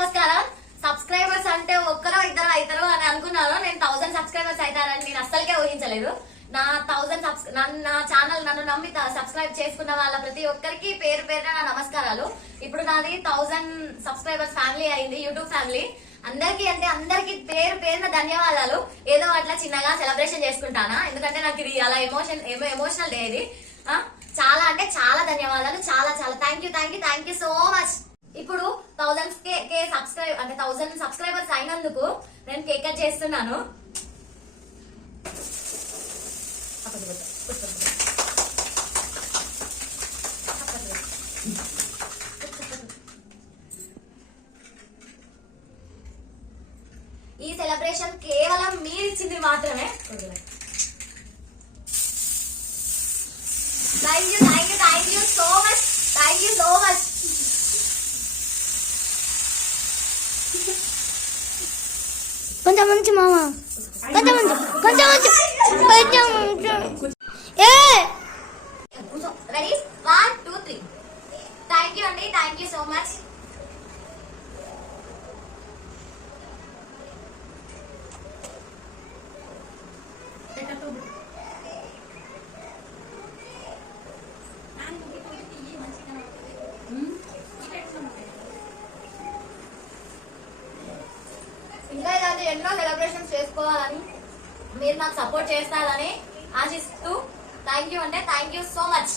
నమస్కారం. సబ్స్క్రైబర్స్ అంటే ఒక్కరో ఇద్దరు అవుతారు అని అనుకున్నాను. నేను 1000 సబ్స్క్రైబర్స్ అవుతారని నేను అస్సలకే ఊహించలేదు. నా 1000 నా ఛానల్ నన్ను నమ్మి సబ్స్క్రైబ్ చేసుకున్న వాళ్ళ ప్రతి ఒక్కరికి పేరు పేరున నా నమస్కారాలు. ఇప్పుడు నాది 1000 సబ్స్క్రైబర్స్ ఫ్యామిలీ అయింది, యూట్యూబ్ ఫ్యామిలీ. అందరికి పేరు పేరున ధన్యవాదాలు. ఏదో అట్లా చిన్నగా సెలబ్రేషన్ చేసుకుంటానా, ఎందుకంటే నాకు ఇది అలా ఎమోషనల్ డే ఇది. చాలా అంటే చాలా ధన్యవాదాలు. చాలా చాలా థ్యాంక్ యూ సో మచ్. ఇప్పుడు 1000 సబ్స్క్రైబర్స్ అయినందుకు నేను కేక్ కట్ చేస్తున్నాను. ఈ సెలబ్రేషన్ కేవలం మీరిచ్చింది మాత్రమే. Thank you so much. కొంచెం మంచి మామ, కొంచెం రెడీ 1 2 3. థ్యాంక్ యూ అండి, థ్యాంక్ యూ సో మచ్. ఇంకా ఇలాంటి ఎన్నో సెలబ్రేషన్స్ చేసుకోవాలని మీరు నాకు సపోర్ట్ చేస్తారని ఆశిస్తూ థ్యాంక్ యూ సో మచ్.